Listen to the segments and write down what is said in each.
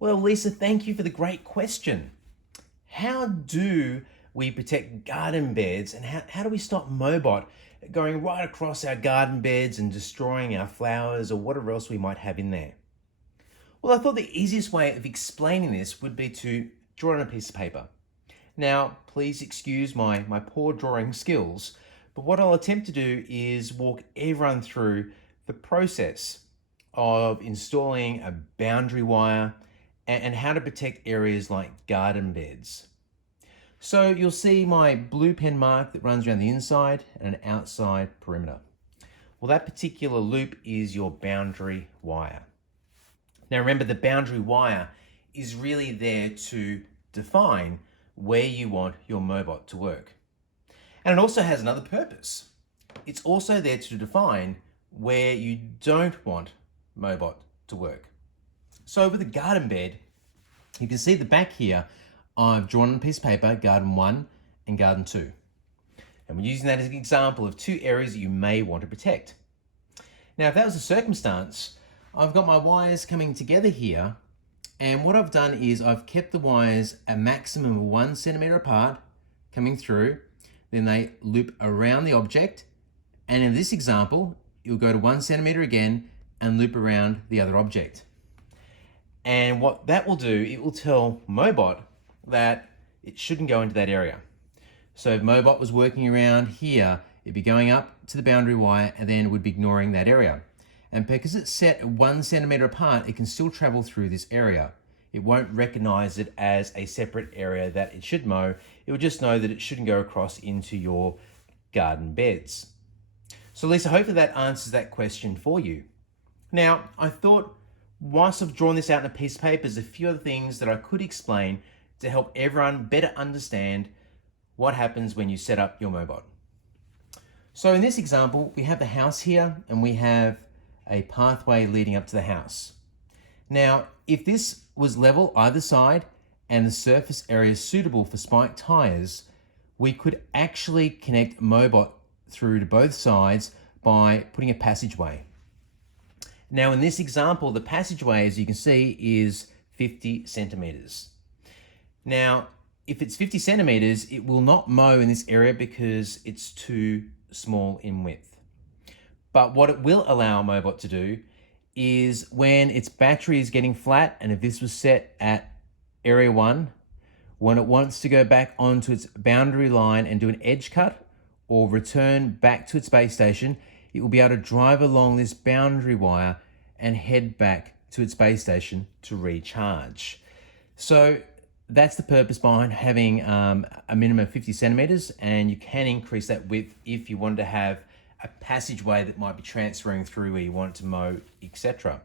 Well, Lisa, thank you for the great question. How do we protect garden beds and how do we stop Mobot going right across our garden beds and destroying our flowers or whatever else we might have in there? Well, I thought the easiest way of explaining this would be to draw it on a piece of paper. Now, please excuse my poor drawing skills, but what I'll attempt to do is walk everyone through the process of installing a boundary wire and how to protect areas like garden beds. So you'll see my blue pen mark that runs around the inside and an outside perimeter. Well, that particular loop is your boundary wire. Now remember, the boundary wire is really there to define where you want your Mobot to work. And it also has another purpose. It's also there to define where you don't want Mobot to work. So with a garden bed, you can see the back here, I've drawn on a piece of paper, garden 1 and garden 2. And we're using that as an example of two areas that you may want to protect. Now, if that was a circumstance, I've got my wires coming together here, and what I've done is I've kept the wires a maximum of 1 centimeter apart coming through, then they loop around the object, and in this example, you'll go to 1 centimeter again and loop around the other object. And what that will do, it will tell Mobot that it shouldn't go into that area. So if Mobot was working around here, it'd be going up to the boundary wire and then it would be ignoring that area. And because it's set 1 centimeter apart, it can still travel through this area. It won't recognize it as a separate area that it should mow. It will just know that it shouldn't go across into your garden beds. So Lisa, hopefully that answers that question for you. Now, I thought whilst I've drawn this out on a piece of paper, there's a few other things that I could explain to help everyone better understand what happens when you set up your Mobot. So in this example, we have the house here and we have a pathway leading up to the house. Now, if this was level either side and the surface area is suitable for spiked tires, we could actually connect Mobot through to both sides by putting a passageway. Now in this example, the passageway, as you can see, is 50 centimeters. Now, if it's 50 centimeters, it will not mow in this area because it's too small in width. But what it will allow Mobot to do is when its battery is getting flat, and if this was set at area 1, when it wants to go back onto its boundary line and do an edge cut or return back to its base station, it will be able to drive along this boundary wire and head back to its base station to recharge. So that's the purpose behind having a minimum of 50 centimeters, and you can increase that width if you wanted to have a passageway that might be transferring through where you want it to mow, etc.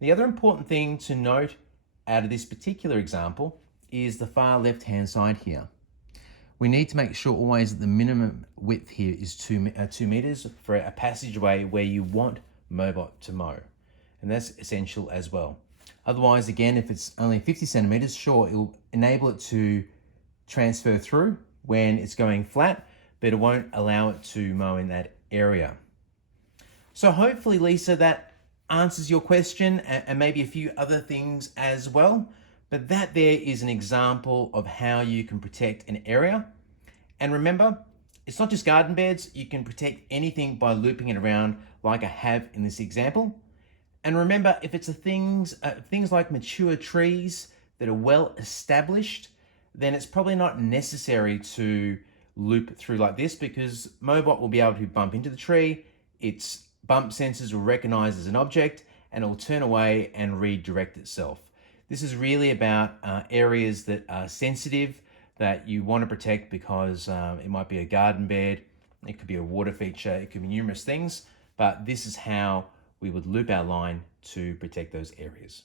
The other important thing to note out of this particular example is the far left-hand side here. We need to make sure always that the minimum width here is 2 meters for a passageway where you want Mobot to mow. And that's essential as well. Otherwise, again, if it's only 50 centimeters, sure, it will enable it to transfer through when it's going flat, but it won't allow it to mow in that area. So hopefully, Lisa, that answers your question and maybe a few other things as well. But that there is an example of how you can protect an area. And remember, it's not just garden beds. You can protect anything by looping it around like I have in this example. And remember, if it's things like mature trees that are well established, then it's probably not necessary to loop through like this because Mobot will be able to bump into the tree. Its bump sensors will recognize as an object and it will turn away and redirect itself. This is really about areas that are sensitive that you want to protect because it might be a garden bed, it could be a water feature, it could be numerous things, but this is how we would loop our line to protect those areas.